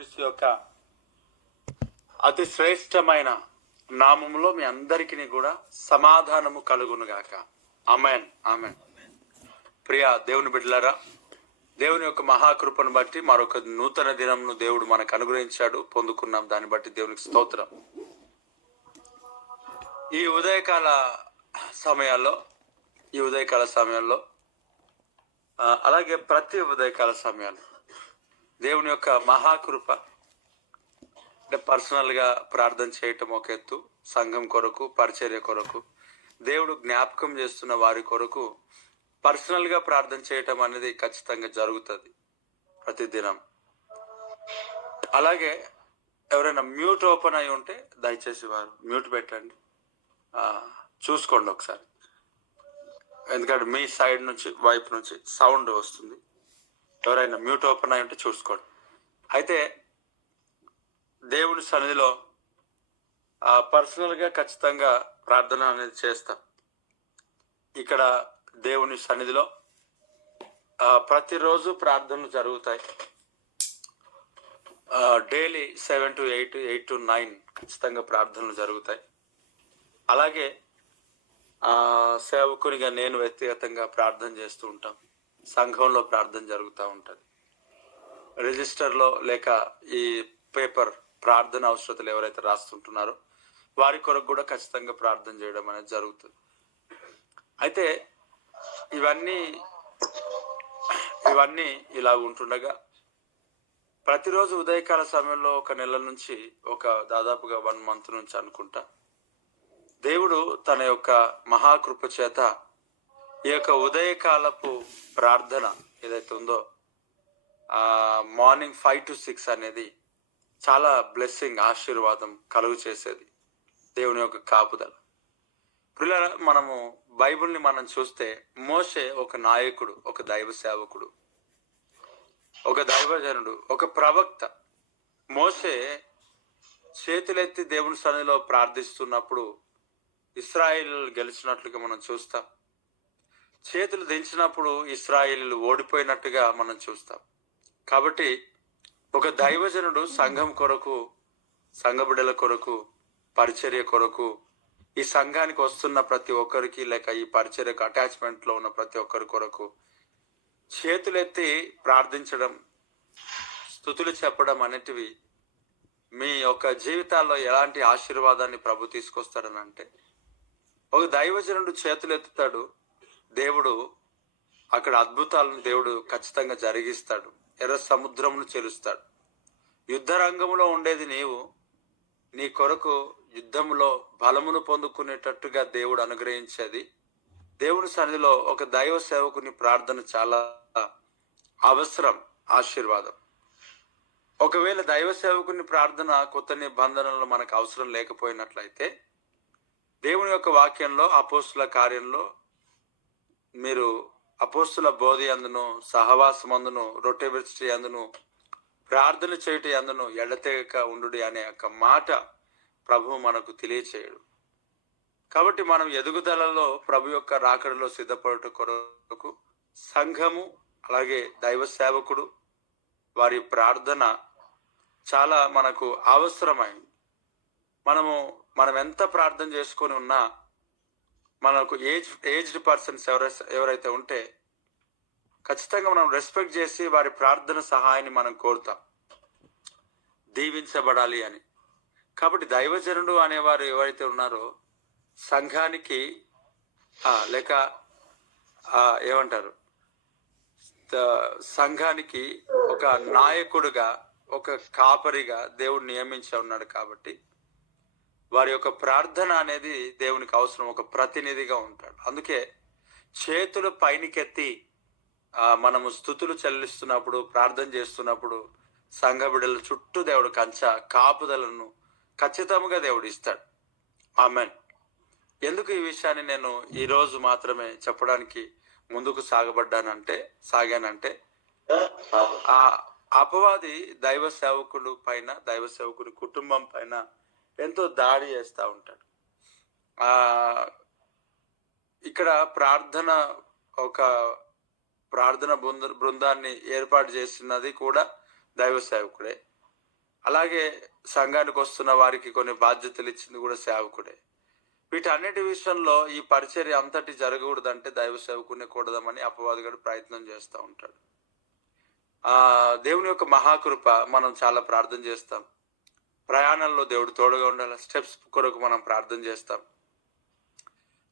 యేసుక్రీస్తు యొక్క అతి శ్రేష్టమైన నామములో మీ అందరికీ కూడా సమాధానము కలుగునుగాక. ఆమేన్ ఆమేన్. ప్రియ దేవుని బిడ్డలారా, దేవుని యొక్క మహాకృపను బట్టి మరొక నూతన దినంను దేవుడు మనకు అనుగ్రహించాడు, పొందుకున్నాం. దాన్ని బట్టి దేవునికి స్తోత్రం. ఈ ఉదయకాల సమయాల్లో అలాగే ప్రతి ఉదయకాల సమయాల్లో దేవుని యొక్క మహాకృప అంటే పర్సనల్గా ప్రార్థన చేయటం ఒక ఎత్తు, సంఘం కొరకు, పరిచర్య కొరకు, దేవుడు జ్ఞాపకం చేస్తున్న వారి కొరకు పర్సనల్గా ప్రార్థన చేయటం అనేది ఖచ్చితంగా జరుగుతుంది ప్రతిదినం. అలాగే ఎవరైనా మ్యూట్ ఓపెన్ అయి ఉంటే దయచేసి వారు మ్యూట్ పెట్టండి, చూసుకోండి ఒకసారి. ఎందుకంటే మీ సైడ్ నుంచి వైపు నుంచి సౌండ్ వస్తుంది. ఎవరైనా మ్యూట్ ఓపెన్ అయి ఉంటే చూసుకోండి. అయితే దేవుని సన్నిధిలో పర్సనల్గా ఖచ్చితంగా ప్రార్థన అనేది చేస్తాం. ఇక్కడ దేవుని సన్నిధిలో ప్రతిరోజు ప్రార్థనలు జరుగుతాయి. డైలీ 7 to 8, 8 to 9 ఖచ్చితంగా ప్రార్థనలు జరుగుతాయి. అలాగే సేవకునిగా నేను వ్యక్తిగతంగా ప్రార్థన చేస్తూ ఉంటాం. సంఘంలో ప్రార్థన జరుగుతూ ఉంటుంది. రిజిస్టర్లో లేక ఈ పేపర్ ప్రార్థన అవసరతలు ఎవరైతే రాస్తుంటున్నారో వారి కొరకు కూడా ఖచ్చితంగా ప్రార్థన చేయడం అనేది జరుగుతుంది. అయితే ఇవన్నీ ఇలా ఉంటుండగా ప్రతిరోజు ఉదయకాల సమయంలో ఒక నెల నుంచి దాదాపుగా 1 month నుంచి అనుకుంటా దేవుడు తన యొక్క మహాకృప చేత ఈ యొక్క ఉదయకాలపు ప్రార్థన ఏదైతే ఉందో మార్నింగ్ 5 to 6 అనేది చాలా బ్లెస్సింగ్, ఆశీర్వాదం కలుగు చేసేది దేవుని యొక్క కాపుదల. పిల్లల మనము బైబిల్ని మనం చూస్తే మోషే ఒక నాయకుడు, ఒక దైవ సేవకుడు, ఒక దైవజనుడు, ఒక ప్రవక్త. మోషే చేతులెత్తి దేవుని సన్నిధిలో ప్రార్థిస్తున్నప్పుడు ఇశ్రాయేలీయులు గెలిచినట్లుగా మనం చూస్తాం. చేతులు దించినప్పుడు ఇశ్రాయేలీయులు ఓడిపోయినట్టుగా మనం చూస్తాం. కాబట్టి ఒక దైవజనుడు సంఘం కొరకు, సంఘ బిడ్డల కొరకు, పరిచర్య కొరకు, ఈ సంఘానికి వస్తున్న ప్రతి ఒక్కరికి లేక ఈ పరిచర్యకు అటాచ్మెంట్ లో ఉన్న ప్రతి ఒక్కరి కొరకు చేతులెత్తి ప్రార్థించడం, స్తుతులు చెప్పడం అనేటివి మీ యొక్క జీవితాల్లో ఎలాంటి ఆశీర్వాదాన్ని ప్రభు తీసుకొస్తాడని అంటే, ఒక దైవజనుడు చేతులు ఎత్తుతాడు, దేవుడు అక్కడ అద్భుతాలను దేవుడు ఖచ్చితంగా జరిగిస్తాడు. ఎర్ర సముద్రమును చెలుస్తాడు. యుద్ధ రంగంలో ఉండేది నీవు, నీ కొరకు యుద్ధంలో బలమును పొందుకునేటట్టుగా దేవుడు అనుగ్రహించేది. దేవుని సన్నిధిలో ఒక దైవ సేవకుని ప్రార్థన చాలా అవసరం, ఆశీర్వాదం. ఒకవేళ దైవ సేవకుని ప్రార్థన కొత్త నిబంధనలు మనకు అవసరం లేకపోయినట్లయితే దేవుని యొక్క వాక్యంలో అపోస్తుల కార్యంలో మీరు అపోస్తుల బోధి అందును, సహవాసమందును, రొట్టె విరిచి అందును, ప్రార్థన చేయుట అందును ఎడతెగక ఉండుడి అనే ఒక మాట ప్రభు మనకు తెలియచేయడు. కాబట్టి మనం ఎదుగుదలలో ప్రభు యొక్క రాకడలో సిద్ధపడుట కొరకు సంఘము అలాగే దైవ సేవకుడు వారి ప్రార్థన చాలా మనకు అవసరమైంది. మనం ఎంత ప్రార్థన చేసుకొని ఉన్నా మనకు ఏజ్డ్ పర్సన్స్ ఎవరైతే ఉంటే ఖచ్చితంగా మనం రెస్పెక్ట్ చేసి వారి ప్రార్థన సహాయాన్ని మనం కోరుతాం, దీవించబడాలి అని. కాబట్టి దైవజనుడు అనేవారు ఎవరైతే ఉన్నారో సంఘానికి లేక ఏమంటారు, సంఘానికి ఒక నాయకుడుగా, ఒక కాపరిగా దేవుడు నియమించి ఉన్నాడు. కాబట్టి వారి యొక్క ప్రార్థన అనేది దేవునికి అవసరం, ఒక ప్రతినిధిగా ఉంటాడు. అందుకే చేతులు పైనికెత్తి మనము స్తుతులు చెల్లిస్తున్నప్పుడు, ప్రార్థన చేస్తున్నప్పుడు సంఘ బిడ్డల చుట్టూ దేవుడు కాపుదలను ఖచ్చితంగా దేవుడు ఇస్తాడు. ఆమెన్. ఎందుకు ఈ విషయాన్ని నేను ఈరోజు మాత్రమే చెప్పడానికి ముందుకు సాగానంటే ఆ అపవాది దైవ సేవకుడు పైన, దైవ సేవకుడి కుటుంబం పైన ఎంతో దాడి చేస్తూ ఉంటాడు. ఇక్కడ ఒక ప్రార్థన బృందాన్ని ఏర్పాటు చేసినది కూడా దైవ సేవకుడే. అలాగే సంఘానికి వస్తున్న వారికి కొన్ని బాధ్యతలు ఇచ్చింది కూడా సేవకుడే. వీటన్నిటి విషయంలో ఈ పరిచర్య అంతటి జరగకూడదంటే దైవ సేవకునే కూడదామని అపవాదిగాడు ప్రయత్నం చేస్తూ ఉంటాడు. దేవుని యొక్క మహాకృప మనం చాలా ప్రార్థన చేస్తాం. ప్రయాణంలో దేవుడు తోడుగా ఉండాలి. స్టెప్స్ కొరకు మనం ప్రార్థన చేస్తాం.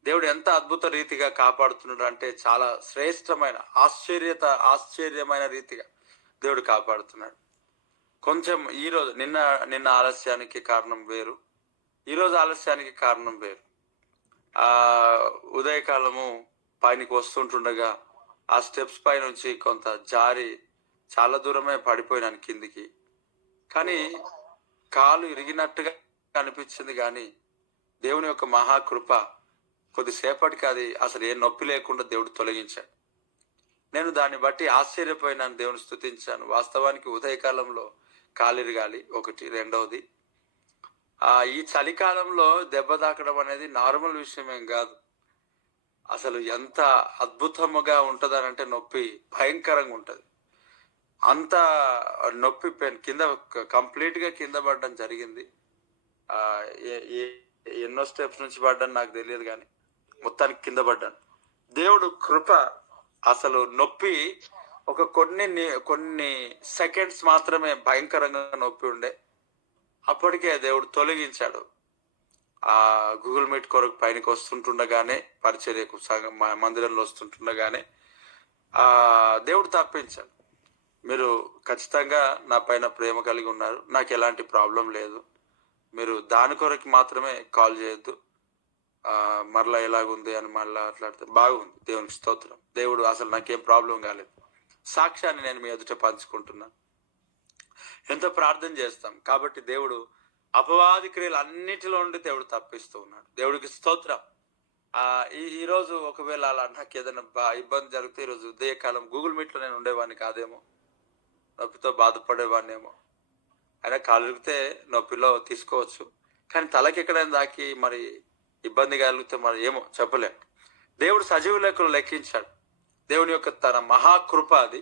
దేవుడు ఎంత అద్భుత రీతిగా కాపాడుతున్నాడు అంటే చాలా శ్రేష్టమైన ఆశ్చర్యమైన రీతిగా దేవుడు కాపాడుతున్నాడు. కొంచెం ఈరోజు నిన్న ఆలస్యానికి కారణం వేరు, ఈరోజు ఆలస్యానికి కారణం వేరు. ఉదయకాలము పైనకి వస్తుంటుండగా ఆ స్టెప్స్ పై నుంచి కొంత జారి చాలా దూరమే పడిపోయినాను కిందికి. కానీ కాలు ఇరిగినట్టుగా అనిపించింది, కానీ దేవుని యొక్క మహాకృప కొద్దిసేపటికి అది అసలు ఏ నొప్పి లేకుండా దేవుడు తొలగించాడు. నేను దాన్ని బట్టి ఆశ్చర్యపోయినాను, దేవుని స్తుతించాను. వాస్తవానికి ఉదయకాలంలో కాలిరగాలి ఒకటి. రెండవది, ఈ చలికాలంలో దెబ్బ తాకడం అనేది నార్మల్ విషయం ఏం కాదు. అసలు ఎంత అద్భుతముగా ఉంటుందనంటే నొప్పి భయంకరంగా ఉంటుంది. అంత నొప్పి కింద కంప్లీట్గా కింద పడడం జరిగింది. ఎన్నో స్టెప్స్ నుంచి పడ్డాను నాకు తెలియదు, కానీ మొత్తానికి కింద పడ్డాను. దేవుడు కృప, అసలు నొప్పి ఒక కొన్ని సెకండ్స్ మాత్రమే భయంకరంగా నొప్పి ఉండే, అప్పటికే దేవుడు తొలగించాడు. గూగుల్ మీట్ కొరకు పైనకి వస్తుంటుండగానే, పరిచర్యకు మందిరంలో వస్తుంటుండగానే దేవుడు తప్పించాడు. మీరు ఖచ్చితంగా నా పైన ప్రేమ కలిగి ఉన్నారు, నాకు ఎలాంటి ప్రాబ్లం లేదు, మీరు దాని కొరకు మాత్రమే కాల్ చేయొద్దు, మరలా ఎలాగుంది అని మళ్ళీ అట్లాడితే బాగుంది. దేవునికి స్తోత్రం. దేవుడు అసలు నాకేం ప్రాబ్లం కాలేదు. సాక్ష్యాన్ని నేను మీ ఎదుట పంచుకుంటున్నా. ఎంతో ప్రార్థన చేస్తాం కాబట్టి దేవుడు అపవాది క్రియలు అన్నిటిలో ఉండి దేవుడు తప్పిస్తూ ఉన్నాడు. దేవుడికి స్తోత్రం. ఈరోజు ఒకవేళ అలా నాకు ఏదైనా ఇబ్బంది జరిగితే, ఈరోజు ఉదయకాలం గూగుల్ మీట్లో నేను ఉండేవాడిని కాదేమో, నొప్పితో బాధపడేవాడినేమో. అయినా కాలిరిగితే నొప్పిలో తీసుకోవచ్చు, కానీ తలకి ఎక్కడైనా దాకి మరి ఇబ్బంది కలిగితే మరి ఏమో చెప్పలేం. దేవుడు సజీవ లెక్కలు లెక్కించాడు. దేవుని యొక్క తన మహాకృప అది.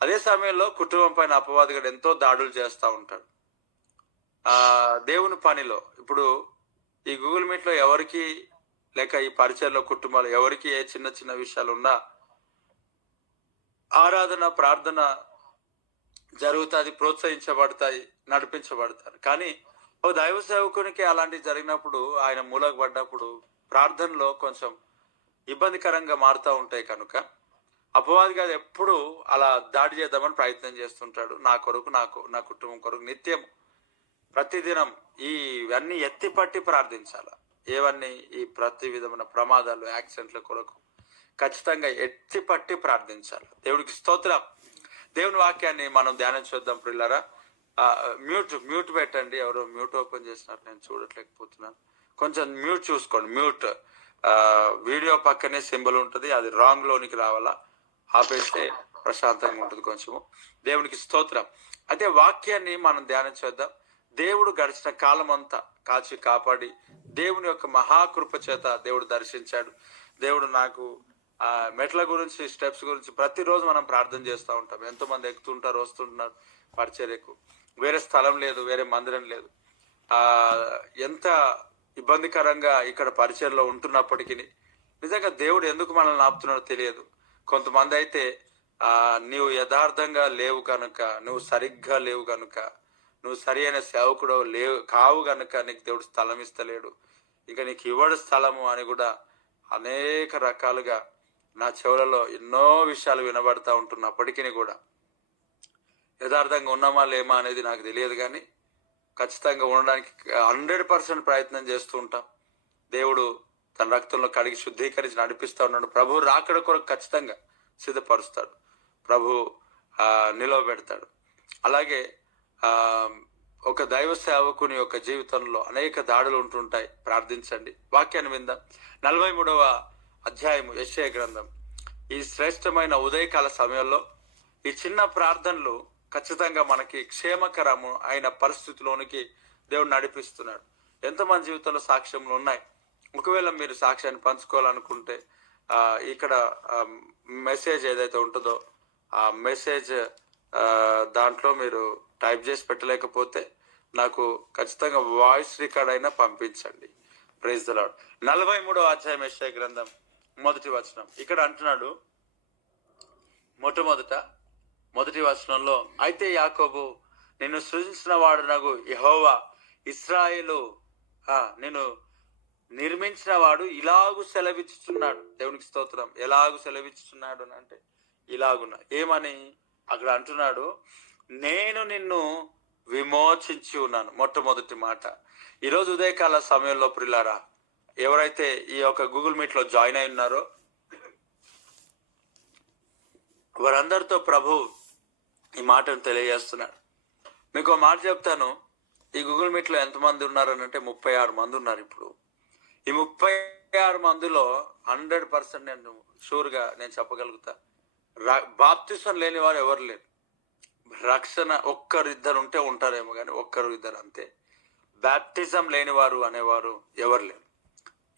అదే సమయంలో కుటుంబం పైన అపవాదిగాడు ఎంతో దాడులు చేస్తూ ఉంటాడు. దేవుని పనిలో ఇప్పుడు ఈ గూగుల్ మీట్లో ఎవరికి, లేక ఈ పరిచయంలో కుటుంబాలు ఎవరికి ఏ చిన్న చిన్న విషయాలు ఉన్నా ఆరాధన ప్రార్థన జరుగుతుంది, ప్రోత్సహించబడతాయి, నడిపించబడతారు. కానీ ఓ దైవ సేవకునికి అలాంటివి జరిగినప్పుడు, ఆయన మూలకు పడ్డప్పుడు ప్రార్థనలో కొంచెం ఇబ్బందికరంగా మారుతూ ఉంటాయి. కనుక అపవాదిగా ఎప్పుడు అలా దాడి చేద్దామని ప్రయత్నం చేస్తుంటాడు. నా కొరకు, నా కుటుంబం కొరకు నిత్యం ప్రతిదినం ఇవన్నీ ఎత్తిపట్టి ప్రార్థించాల. ఏవన్నీ ఈ ప్రతి విధమైన ప్రమాదాలు, యాక్సిడెంట్ల కొరకు ఖచ్చితంగా ఎత్తిపట్టి ప్రార్థించాలి. దేవుడికి స్తోత్రం. దేవుని వాక్యాన్ని మనం ధ్యానం చూద్దాం ప్రియులారా. మ్యూట్ పెట్టండి. ఎవరో మ్యూట్ ఓపెన్ చేసినారు, నేను చూడట్లేకపోతున్నాను. కొంచెం మ్యూట్ చూసుకోండి. మ్యూట్ వీడియో పక్కనే సింబల్ ఉంటుంది, అది రాంగ్ లోనికి రావాలా, ఆపేస్తే ప్రశాంతంగా ఉంటుంది కొంచెము. దేవునికి స్తోత్రం. అయితే వాక్యాన్ని మనం ధ్యానం చేద్దాం. దేవుడు గడిచిన కాలం అంతా కాచి కాపాడి దేవుని యొక్క మహాకృప చేత దేవుడు దర్శించాడు. దేవుడు నాకు మెట్ల గురించి, స్టెప్స్ గురించి ప్రతిరోజు మనం ప్రార్థన చేస్తూ ఉంటాం. ఎంతో మంది ఎక్కుతుంటారు, వస్తుంటున్నారు పరిచర్యకు. వేరే స్థలం లేదు, వేరే మందిరం లేదు. ఎంత ఇబ్బందికరంగా ఇక్కడ పరిచర్లో ఉంటున్నప్పటికీ నిజంగా దేవుడు ఎందుకు మనల్ని ఆపుతున్నాడో తెలియదు. కొంతమంది అయితే నీవు యథార్థంగా లేవు కనుక, నువ్వు సరిగ్గా లేవు కనుక, నువ్వు సరి అయిన సేవకుడు కావు కనుక నీకు దేవుడు స్థలం ఇస్తలేడు, ఇంకా నీకు ఇవ్వడు స్థలము అని కూడా అనేక రకాలుగా నా చెవులలో ఎన్నో విషయాలు వినబడతా ఉంటున్నప్పటికీ కూడా యథార్థంగా ఉన్నామా లేమా అనేది నాకు తెలియదు, కానీ ఖచ్చితంగా ఉండడానికి 100% ప్రయత్నం చేస్తూ ఉంటాం. దేవుడు తన రక్తంలో కడిగి శుద్ధీకరించి నడిపిస్తూ ఉన్నాడు. ప్రభు రాకడ కొరకు ఖచ్చితంగా సిద్ధపరుస్తాడు. ప్రభు నిలవబెడతాడు. అలాగే ఒక దైవ సేవకుని యొక్క జీవితంలో అనేక దాడులు ఉంటుంటాయి. ప్రార్థించండి. వాక్యాన్ని విందాం. 43వ అధ్యాయము యెషయా గ్రంథం. ఈ శ్రేష్టమైన ఉదయకాల సమయంలో ఈ చిన్న ప్రార్థనలు ఖచ్చితంగా మనకి క్షేమకరము అయిన పరిస్థితిలోనికి దేవుడు నడిపిస్తున్నాడు. ఎంతమంది జీవితంలో సాక్ష్యములు ఉన్నాయి. ఒకవేళ మీరు సాక్ష్యాన్ని పంచుకోవాలనుకుంటే ఇక్కడ మెసేజ్ ఏదైతే ఉంటుందో ఆ మెసేజ్ దాంట్లో మీరు టైప్ చేసి పెట్టలేకపోతే నాకు ఖచ్చితంగా వాయిస్ రికార్డ్ అయినా పంపించండి. Praise the lord. 43వ అధ్యాయం యెషయా గ్రంథం 1వ వచనం. ఇక్కడ అంటున్నాడు, మొదటి వచనంలో, అయితే యాకోబు నిన్ను సృజించిన వాడు నాకు యెహోవా, ఇశ్రాయేలు నేను నిర్మించిన వాడు ఇలాగు సెలవిచ్చుచున్నాడు. దేవునికి స్తోత్రం. ఎలాగు సెలవిచ్చుచున్నాడు అని అంటే ఇలాగున ఏమని అక్కడ అంటున్నాడు, నేను నిన్ను విమోచించి ఉన్నాను. మొట్టమొదటి మాట. ఈరోజు ఉదయకాల సమయంలో ప్రియులారా, ఎవరైతే ఈ యొక్క గూగుల్ మీట్ లో జాయిన్ అయి ఉన్నారో వారందరితో ప్రభు ఈ మాటను తెలియజేస్తున్నాడు. మీకు ఒక మాట చెప్తాను, ఈ గూగుల్ మీట్ లో ఎంతమంది ఉన్నారని అంటే 36 మంది ఉన్నారు. ఇప్పుడు ఈ 36 మందిలో 100% నేను షూర్గా నేను చెప్పగలుగుతా, బాప్తిసం లేని వారు ఎవరు లేరు. రక్షణ ఒక్కరిద్దరు ఉంటే ఉంటారేమో కానీ ఒక్కరు ఇద్దరు అంతే. బాప్టిజం లేని వారు అనేవారు ఎవరు లేరు.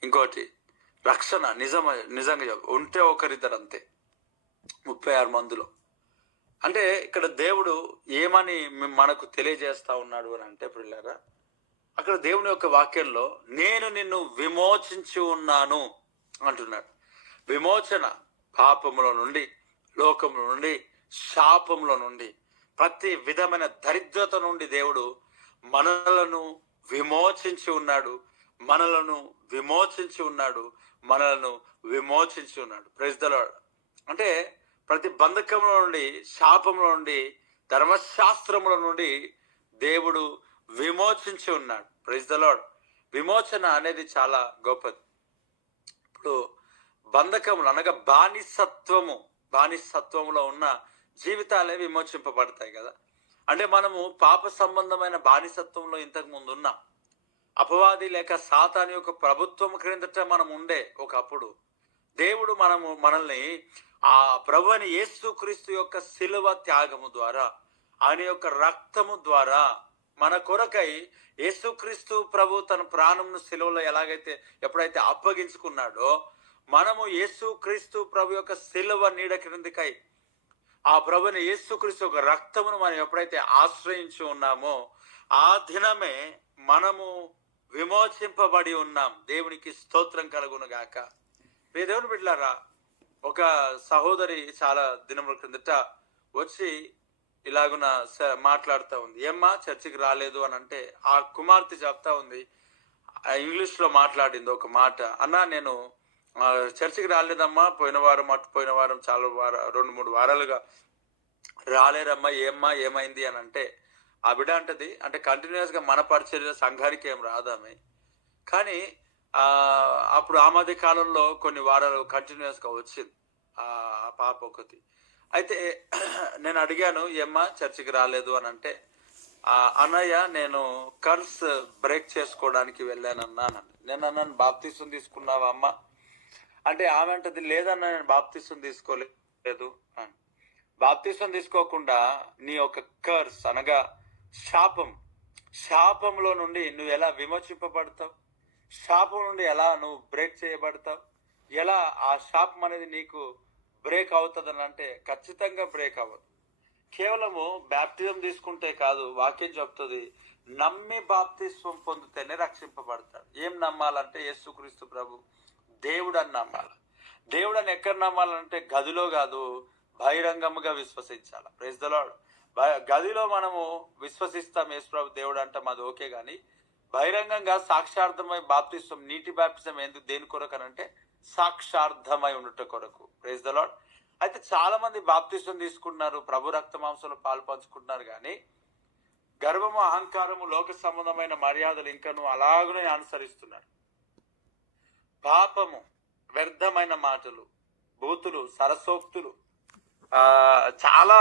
ఇంకోటి, రక్షణ నిజంగా ఉంటే ఒకరిద్దరు అంతే 36 మందిలో. అంటే ఇక్కడ దేవుడు ఏమని మనకు తెలియజేస్తా ఉన్నాడు అని అంటే ప్రియులారా, అక్కడ దేవుని యొక్క వాక్యంలో నేను నిన్ను విమోచించి ఉన్నాను అంటున్నాడు. విమోచన పాపముల నుండి, లోకముల నుండి, శాపముల నుండి, ప్రతి విధమైన దరిద్రత నుండి దేవుడు మనలను విమోచించి ఉన్నాడు. Praise the Lord. అంటే ప్రతి బంధకముల నుండి, శాపముల నుండి, ధర్మశాస్త్రముల నుండి దేవుడు విమోచించి ఉన్నాడు. Praise the Lord. విమోచన అనేది చాలా గొప్పది. ఇప్పుడు బంధకములు అనగా బానిసత్వములో ఉన్న జీవితాలే విమోచింపబడతాయి కదా. అంటే మనము పాప సంబంధమైన బానిసత్వంలో ఇంతకు ముందు ఉన్నాం. అపవాది లేక సాతాను యొక్క ప్రభుత్వం క్రిందట మనం ఉండే ఒకప్పుడు. దేవుడు మనల్ని ఆ ప్రభు అని యేసుక్రీస్తు యొక్క శిలువ త్యాగము ద్వారా, ఆయన యొక్క రక్తము ద్వారా మన కొరకై యేసుక్రీస్తు ప్రభు తన ప్రాణమును శిలువలో ఎప్పుడైతే అప్పగించుకున్నాడో, మనము యేసుక్రీస్తు ప్రభు యొక్క శిలువ నీడ క్రిందికై ఆ ప్రభుని యేసుక్రీస్తు యొక్క రక్తమును మనం ఎప్పుడైతే ఆశ్రయించి ఉన్నామో ఆ దినమే మనము విమోచింపబడి ఉన్నాం. దేవునికి స్తోత్రం కలుగును గాక. మీ దేవుని బిడ్డలారా, ఒక సహోదరి చాలా దినముల క్రిందట వచ్చి ఇలాగున మాట్లాడుతూ ఉంది. ఏమ్మా చర్చికి రాలేదు అని అంటే ఆ కుమార్తె చెప్తా ఉంది, ఇంగ్లీష్ లో మాట్లాడింది ఒక మాట, అన్నా నేను చర్చికి రాలేదమ్మా, పోయిన వారం చాలా 2-3 వారాలుగా రాలేరమ్మా, ఏమైంది అని అంటే ఆ బిడ్డ అంటది, అంటే కంటిన్యూస్ గా మన పరిచర్య సంఘానికి ఏం రాదామే, కానీ అప్పుడు ఆ మధ్య కాలంలో కొన్ని వారాలు కంటిన్యూస్ గా వచ్చింది ఆ పాప ఒకటి. అయితే నేను అడిగాను, ఏమ్మా చర్చికి రాలేదు అని అంటే, అన్నయ్య నేను కర్స్ బ్రేక్ చేసుకోవడానికి వెళ్ళానన్నాను. నేను అన్నాను, బాప్తిసం తీసుకున్నావా అమ్మ అంటే ఆమె అంటది, లేదన్నా నేను బాప్తిసం తీసుకోలేదు. బాప్తిసం తీసుకోకుండా నీ యొక్క కర్స్ అనగా శాపంలో నుండి నువ్వు ఎలా విమోచింపబడతావు? శాపం నుండి ఎలా నువ్వు బ్రేక్ చేయబడతావు? ఎలా ఆ శాపం అనేది నీకు బ్రేక్ అవుతుంది అని అంటే ఖచ్చితంగా బ్రేక్ అవ్వదు. కేవలము బాప్తిజం తీసుకుంటే కాదు, వాక్యం చెప్తుంది నమ్మి బాప్తిస్వం పొందితేనే రక్షింపబడతాడు. ఏం నమ్మాలంటే యేసుక్రీస్తు ప్రభు దేవుడు అని నమ్మాలి. దేవుడు అని ఎక్కడ నమ్మాలంటే గదిలో కాదు, బహిరంగముగా విశ్వసించాలి. Praise the Lord. గదిలో మనము విశ్వసిస్తాం యేసు ప్రభు దేవుడు అంటాం, అది ఓకే, కానీ బహిరంగంగా సాక్షార్థమై బాప్తిస్వం, నీటి బాప్తిజం ఎందుకు దేని కొరకు అనంటే సాక్షార్థమై ఉండట కొరకు. Praise the Lord. అయితే చాలా మంది బాప్తిస్వం తీసుకున్నారు, ప్రభు రక్త మాంసంలో పాలు పంచుకుంటున్నారు, కానీ గర్వము, అహంకారము, లోక సంబంధమైన మర్యాదలు ఇంకను అలాగనే అనుసరిస్తున్నారు. పాపము, వ్యర్థమైన మాటలు, బూతులు, సరసోక్తులు, చాలా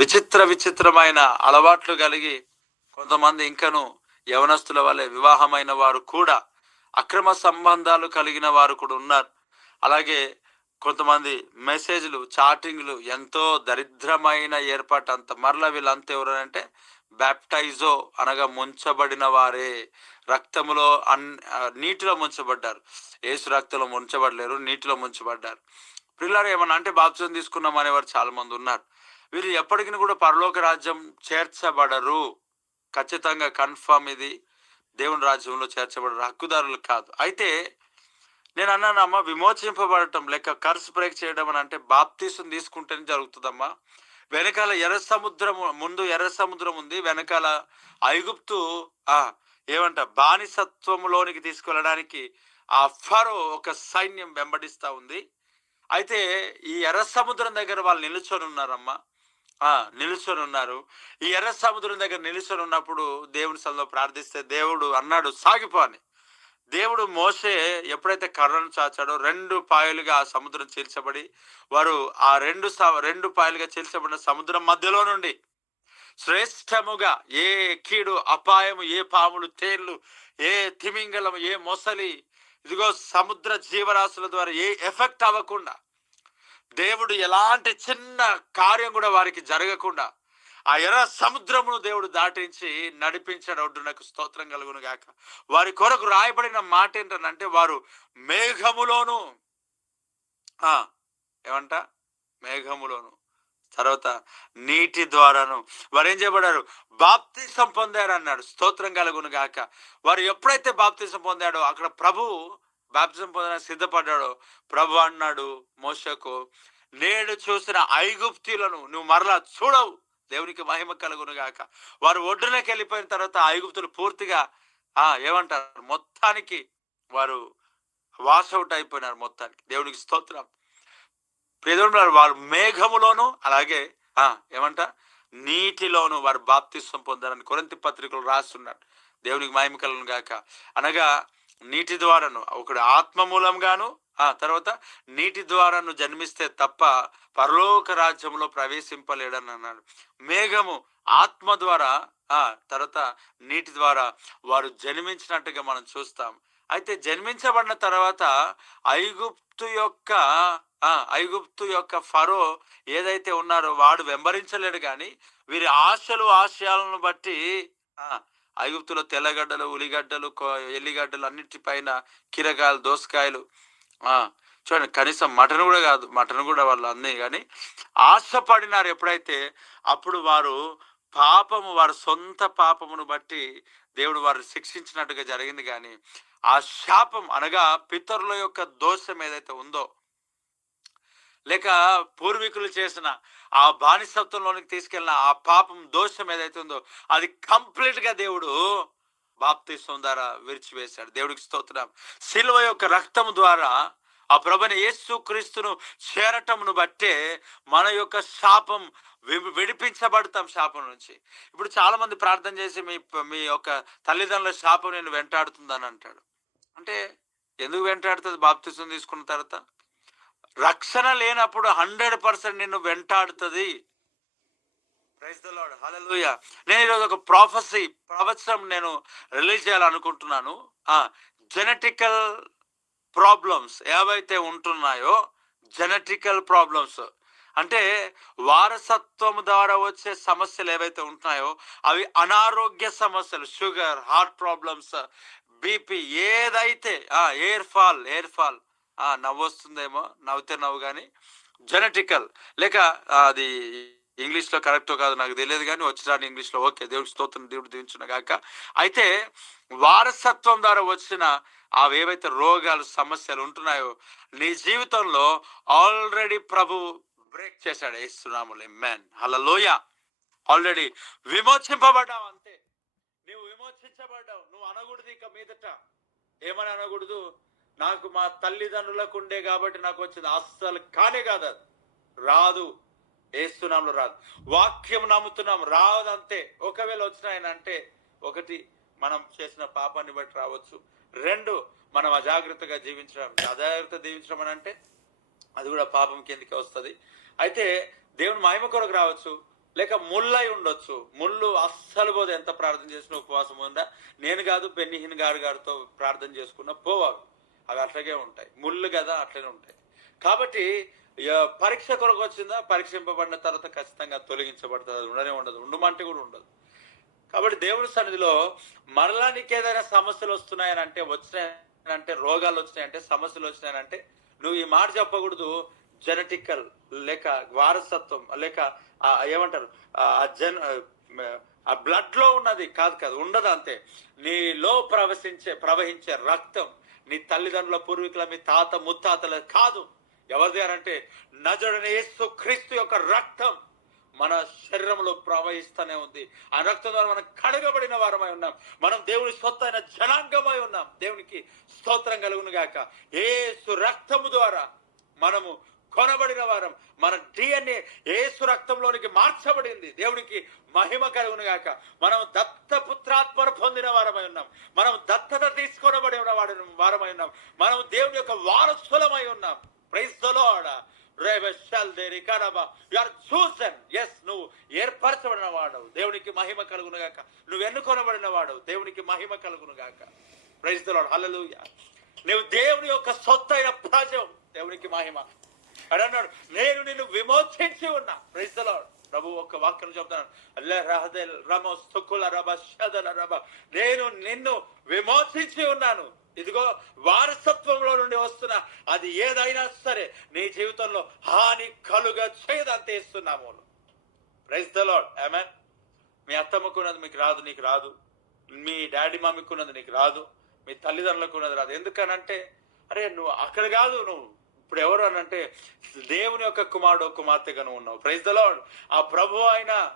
విచిత్రమైన అలవాట్లు కలిగి కొంతమంది ఇంకను యవనస్తుల వల్లే వివాహమైన వారు కూడా, అక్రమ సంబంధాలు కలిగిన వారు కూడా ఉన్నారు. అలాగే కొంతమంది మెసేజ్లు, చాటింగ్లు ఎంతో దరిద్రమైన ఏర్పాటు. అంత మరలా వీళ్ళంతా ఎవరంటే బ్యాప్టైజో అనగా ముంచబడిన వారే, రక్తములో నీటిలో ముంచబడ్డారు. యేసు రక్తంలో ముంచబడలేరు, నీటిలో ముంచబడ్డారు. పిల్లలు ఏమన్నా అంటే బాప్తిజం తీసుకున్నాం అనేవారు చాలా మంది ఉన్నారు. వీరు ఎప్పటికీ కూడా పరలోక రాజ్యం చేర్చబడరు. ఖచ్చితంగా కన్ఫర్మ్ ఇది. దేవుని రాజ్యంలో చేర్చబడరు, హక్కుదారులు కాదు. అయితే నేను అన్నానమ్మా, విమోచింపబడటం లేక కర్స్ బ్రేక్ చేయడం అని అంటే బాప్తీసం తీసుకుంటేనే జరుగుతుందమ్మా. వెనకాల ఎర్ర సముద్రం, ముందు ఎర్ర సముద్రం ఉంది, వెనకాల ఐగుప్తు ఏమంట బానిసత్వంలోనికి తీసుకెళ్ళడానికి ఆ ఫరో ఒక సైన్యం వెంబడిస్తా ఉంది. అయితే ఈ ఎర్ర సముద్రం దగ్గర వాళ్ళు నిలుచొని ఉన్నారమ్మా. నిలుచొని ఉన్నారు. ఈ ఎర్ర సముద్రం దగ్గర నిలుచొని ఉన్నప్పుడు దేవుని సన్నిధిలో ప్రార్థిస్తే దేవుడు అన్నాడు సాగిపో అని. దేవుడు మోషే ఎప్పుడైతే కర్రను చాచాడో 2 పాయలుగా ఆ సముద్రం చీల్చబడి వారు ఆ 2 పాయలుగా చీల్చబడిన సముద్రం మధ్యలో నుండి శ్రేష్టముగా ఏ కీడు అపాయము, ఏ పాములు, తేళ్లు, ఏ తిమింగలం, ఏ మొసలి, ఇదిగో సముద్ర జీవరాశుల ద్వారా ఏ ఎఫెక్ట్ అవ్వకుండా, దేవుడు ఎలాంటి చిన్న కార్యం కూడా వారికి జరగకుండా ఆ ఎర్ర సముద్రమును దేవుడు దాటించి నడిపించాడు. ఒడ్డునకు స్తోత్రం కలుగును గాక. వారి కొరకు రాయబడిన మాట ఏంటంటే వారు మేఘములోను ఏమంట మేఘములోను తర్వాత నీటి ద్వారాను వారు ఏం చేయబడ్డారు, బాప్తిసం పొందారు అన్నాడు. స్తోత్రం కలుగును గాక. వారు ఎప్పుడైతే బాప్తిసం పొందాడో అక్కడ ప్రభు బాప్తిసం పొందడానికి సిద్ధపడ్డాడో ప్రభు అన్నాడు మోషేకు, నేడు చూసిన ఐగుప్తీయులను నువ్వు మరలా చూడవు. దేవునికి మహిమ కలుగును గాక. వారు ఒడ్డునకి వెళ్ళిపోయిన తర్వాత ఐగుప్తులు పూర్తిగా ఏమంటారు, మొత్తానికి వారు వాషౌట్ అయిపోయినారు మొత్తానికి. దేవునికి స్తోత్రం. ప్రియదేవుని వారు మేఘములోను అలాగే ఏమంట నీటిలోను వారు బాప్తిస్వం పొందారని కొరింథీ పత్రికలు రాస్తున్నాడు. దేవునికి మహిమ కలుగును గాక. అనగా నీటి ద్వారాను, ఒకడు ఆత్మ మూలంగాను తర్వాత నీటి ద్వారాను జన్మిస్తే తప్ప పరలోక రాజ్యంలో ప్రవేశింపలేడని అన్నాడు. మేఘము ఆత్మ ద్వారా తర్వాత నీటి ద్వారా వారు జన్మించినట్టుగా మనం చూస్తాం. అయితే జన్మించబడిన తర్వాత ఐగుప్తు యొక్క ఫరో ఏదైతే ఉన్నారో వాడు వెంబడించలేడు. కానీ వీరి ఆశయాలను బట్టి ఐగుప్తులో తెల్లగడ్డలు, ఉల్లిగడ్డలు, ఎల్లిగడ్డలు అన్నిటిపైన కీరకాయలు, దోసకాయలు చూడండి, కనీసం మటన్ కూడా కాదు, మటన్ కూడా వాళ్ళు అన్నీ కానీ ఆశపడినారు ఎప్పుడైతే, అప్పుడు వారు వారి సొంత పాపమును బట్టి దేవుడు వారు శిక్షించినట్టుగా జరిగింది. కానీ ఆ శాపం అనగా పితరుల యొక్క దోషం ఏదైతే ఉందో లేక పూర్వీకులు చేసిన ఆ బానిసత్వంలోనికి తీసుకెళ్ళిన ఆ పాపం దోషం ఏదైతే ఉందో అది కంప్లీట్ గా దేవుడు బాప్తిస్వం ద్వారా విరిచివేశాడు. దేవుడికి స్తోత్రం. సిలువ యొక్క రక్తము ద్వారా ఆ ప్రభుని యేసు క్రీస్తును చేరటమును బట్టే మన యొక్క శాపం విడిపించబడతాం శాపం నుంచి. ఇప్పుడు చాలా మంది ప్రార్థన చేసి మీ యొక్క తల్లిదండ్రుల శాపం నేను వెంటాడుతుందని అంటాడు. అంటే ఎందుకు వెంటాడుతుంది? బాప్తిస్వం తీసుకున్న తర్వాత రక్షణ లేనప్పుడు 100% నిన్ను వెంటాడుతుంది. ప్రైజ్ ది లార్డ్, హల్లెలూయా. నేను ఈరోజు ఒక ప్రవచనం నేను రిలీజ్ చేయాలనుకుంటున్నాను. జెనెటికల్ ప్రాబ్లమ్స్ ఏవైతే ఉంటున్నాయో, జెనెటికల్ ప్రాబ్లమ్స్ అంటే వారసత్వం ద్వారా వచ్చే సమస్యలు ఏవైతే ఉంటున్నాయో అవి అనారోగ్య సమస్యలు, షుగర్, హార్ట్ ప్రాబ్లమ్స్, బీపీ, ఏదైతే ఎయిర్ ఫాల్ నవ్వు వస్తుందేమో, నవ్వుతే నవ్వు కానీ జెనెటికల్ లేక అది ఇంగ్లీష్లో కరెక్టో కాదు నాకు తెలియదు కానీ వచ్చిన ఇంగ్లీష్లో ఓకే. దేవుడికి స్తోత్రం, దేవుడు దీవించును గాక. అయితే వారసత్వం ద్వారా వచ్చిన అవేవైతే రోగాలు, సమస్యలు ఉంటున్నాయో నీ జీవితంలో ఆల్రెడీ ప్రభు బ్రేక్ చేశాడు. యేసునామములో ఆమేన్, హల్లెలూయా. ఆల్రెడీ విమోచింపబడ్డావు, అంతే. నువ్వు విమోచించబడ్డావు. నువ్వు అనకూడదు ఇక మీదట. ఏమని అనకూడదు? నాకు మా తల్లిదండ్రులకు ఉండే కాబట్టి నాకు వచ్చింది, అస్సలు కానే కాదు, అది రాదు. యేసునామములో రాదు. వాక్యం నమ్ముతున్నాం, రాదు అంతే. ఒకవేళ వచ్చినాయనంటే ఒకటి మనం చేసిన పాపాన్ని బట్టి రావచ్చు, 2 మనం అజాగ్రత్తగా జీవించడం అని అంటే అది కూడా పాపం కిందకి వస్తుంది. అయితే దేవుని మహిమ కొరకు రావచ్చు, లేక ముళ్ళై ఉండొచ్చు. ముళ్ళు అస్సలు పోదు, ఎంత ప్రార్థన చేసినా ఉపవాసం ఉందా. నేను కాదు, బెన్నిహిన్ గారితో ప్రార్థన చేసుకున్నా పోవాలి, అవి అట్లాగే ఉంటాయి. ముళ్ళు కదా, అట్లనే ఉంటాయి. కాబట్టి పరీక్ష కొరకు వచ్చిందా, పరీక్షింపబడిన తర్వాత ఖచ్చితంగా తొలగించబడుతుంది. అది ఉండనే ఉండదు, ఉండమంటే కూడా ఉండదు. కాబట్టి దేవుడి సన్నిధిలో మరలా నీకు ఏదైనా సమస్యలు వచ్చినాయనంటే రోగాలు వచ్చినాయంటే, సమస్యలు వచ్చినాయనంటే నువ్వు ఈ మాట చెప్పకూడదు, జెనెటికల్ లేక వారసత్వం లేక ఏమంటారు ఆ బ్లడ్ లో ఉన్నది కాదు ఉండదు. అంతే నీలో ప్రవహించే రక్తం నీ తల్లిదండ్రుల పూర్వీకుల మీ తాత ముత్తాతల కాదు. ఎవరిది అంటే నజరుడైన యేసు క్రీస్తు యొక్క రక్తం మన శరీరంలో ప్రవహిస్తూనే ఉంది. ఆ రక్తం ద్వారా మనం కడగబడిన వారమై ఉన్నాం. మనం దేవుని సొత్తైన జనాంగమై ఉన్నాం. దేవునికి స్తోత్రం కలుగును గాక. యేసు రక్తము ద్వారా మనము కొనబడిన వారం. మన DNA యేసు రక్తంలోనికి మార్చబడింది. దేవునికి మహిమ కలుగును గాక. మనం దత్తపుత్రాత్మను పొందిన వారమై ఉన్నాం. మనం దత్తత తీసుకొనబడిన వారమై ఉన్నాం. మనం దేవుని యొక్క వారసులమై ఉన్నాం. Praise the Lord. నువ్వు ఏర్పరచబడిన వాడవు. దేవునికి మహిమ కలుగును గాక. నువ్వు ఎన్నుకొనబడిన వాడవు. దేవునికి మహిమ కలుగును గాక. Praise the Lord. హల్లెలూయా. నువ్వు దేవుని యొక్క సొత్తైన ప్రజవు. దేవునికి మహిమ. అన్నాడు నేను నిన్ను విమోచించి ఉన్నా. Praise the lord. ప్రభు ఒక్క వాక్యం చెప్తాను. నేను నిన్ను విమోచించి ఉన్నాను. ఇదిగో వారసత్వంలో నుండి వస్తున్న అది ఏదైనా సరే నీ జీవితంలో హాని కలుగ చేయదంతే ఇస్తున్నాము. Praise the Lord. ఆమేన్. మీ అత్తమ్మకున్నది మీకు రాదు, నీకు రాదు. మీ డాడీ మమ్మీకున్నది నీకు రాదు. మీ తల్లిదండ్రులకు ఉన్నది రాదు. ఎందుకనంటే అరే నువ్వు అక్కడ కాదు, నువ్వు ఇప్పుడు ఎవరు అనంటే దేవుని యొక్క కుమారుడు కుమార్తెగా నువ్వు ఉన్నావు. Praise the Lord. ఆ ప్రభు అయిన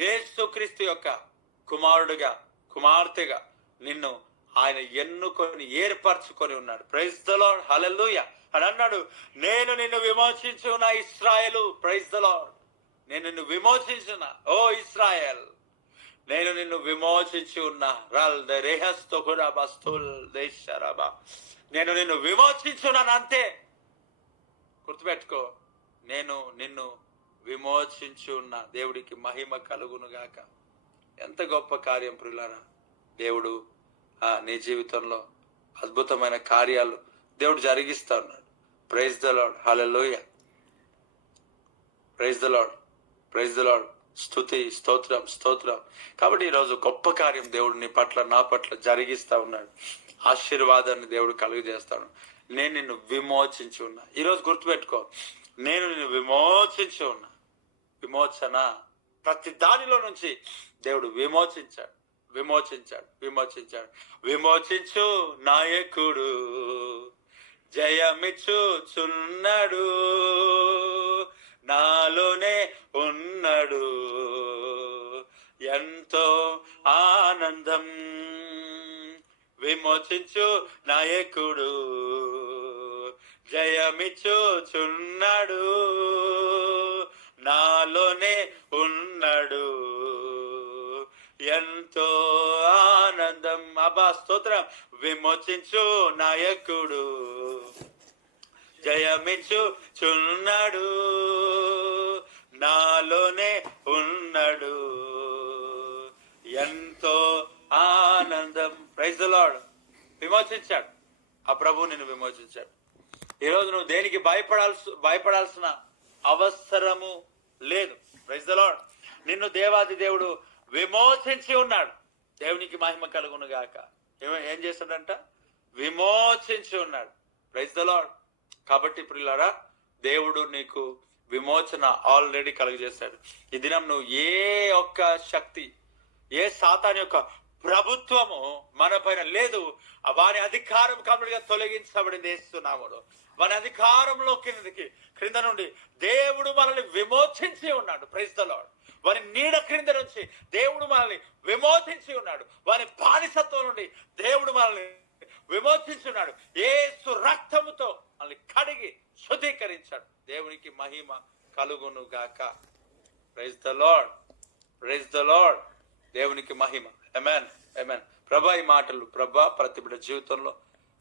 యేసుక్రీస్తు యొక్క కుమారుడుగా కుమార్తెగా నిన్ను ఆయన ఎన్నుకొని ఏర్పరచుకొని ఉన్నాడు. Praise the Lord. హల్లెలూయా. అని అన్నాడు నేను నిన్ను విమోచించు నా ఇశ్రాయేలు. Praise the Lord. నేను నిన్ను విమోచించున్న ఓ ఇశ్రాయేల్, నేను నిన్ను విమోచించి ఉన్నా. నేను నిన్ను విమోచించున్నాను. అంతే గుర్తుపెట్టుకో. నేను నిన్ను విమోచించి ఉన్నా. దేవుడికి మహిమ కలుగును గాక. ఎంత గొప్ప కార్యం ప్రియులారా. దేవుడు నీ జీవితంలో అద్భుతమైన కార్యాలు దేవుడు జరిగిస్తా ఉన్నాడు. Praise the Lord. హల్లెలూయా. Praise the Lord. Praise the Lord. స్తుతి స్తోత్రం స్తోత్రం. కాబట్టి ఈరోజు గొప్ప కార్యం దేవుడు నీ పట్ల నా పట్ల జరిగిస్తా ఉన్నాడు. ఆశీర్వాదాన్ని దేవుడు కలుగజేస్తాడు. నేను నిన్ను విమోచించి ఉన్నా. ఈరోజు గుర్తుపెట్టుకో, నేను నిన్ను విమోచించి ఉన్నా. విమోచన ప్రతి దానిలో నుంచి దేవుడు విమోచించాడు. విమోచించు నాయకుడు జయమిచ్చుచున్నాడు. నాలోనే ఉన్నాడు ఎంతో ఆనందం. విమోచించు నాయకుడు జయమిచ్చుచున్నాడు. నాలోనే ఉన్నాడు ఎంతో ఆనందం. అబ్బా స్తోత్రం. విమోచించు నాయకుడు జయమిచ్చుచున్నాడు. నాలోనే ఉన్నాడు ఎంతో ఆనందం. Praise the lord. విమోచించాడు ఆ ప్రభు, నిన్ను విమోచించాడు. ఈరోజు నువ్వు దేనికి భయపడాల్సిన అవసరము లేదు. Praise the Lord. నిన్ను దేవాది దేవుడు విమోచించి ఉన్నాడు. దేవునికి మహిమ కలుగును గాక. ఏం చేస్తాడంట? విమోచించి ఉన్నాడు. Praise the Lord. కాబట్టి ప్రియులారా, దేవుడు నీకు విమోచన ఆల్రెడీ కలుగజేశాడు. ఈ దినం నువ్వు ఏ ఒక్క శక్తి, ఏ సాతాను యొక్క ప్రభుత్వము మన పైన లేదు. వాని అధికారం కంప్లీట్ గా తొలగించబడింది యేసునామములో. వాని అధికారంలో క్రింద నుండి దేవుడు మనల్ని విమోచించి ఉన్నాడు. Praise the Lord. వాని నీడ క్రింద నుంచి దేవుడు మనల్ని విమోచించి ఉన్నాడు. వాని బానిసత్వం నుండి దేవుడు మనల్ని విమోచించి ఉన్నాడు. యేసు రక్తముతో మనల్ని కడిగి శుద్ధీకరించాడు. దేవునికి మహిమ కలుగును గాక. Praise the Lord. Praise the Lord. దేవునికి మహిమ. ఆమేన్. ఆమేన్. ప్రభా ఈ మాటలు ప్రభా ప్రతి బిడ్డ జీవితంలో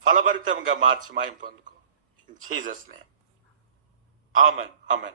ఫలభరితంగా మార్చి మహిమ పొందుకో. In Jesus name. Amen. Amen.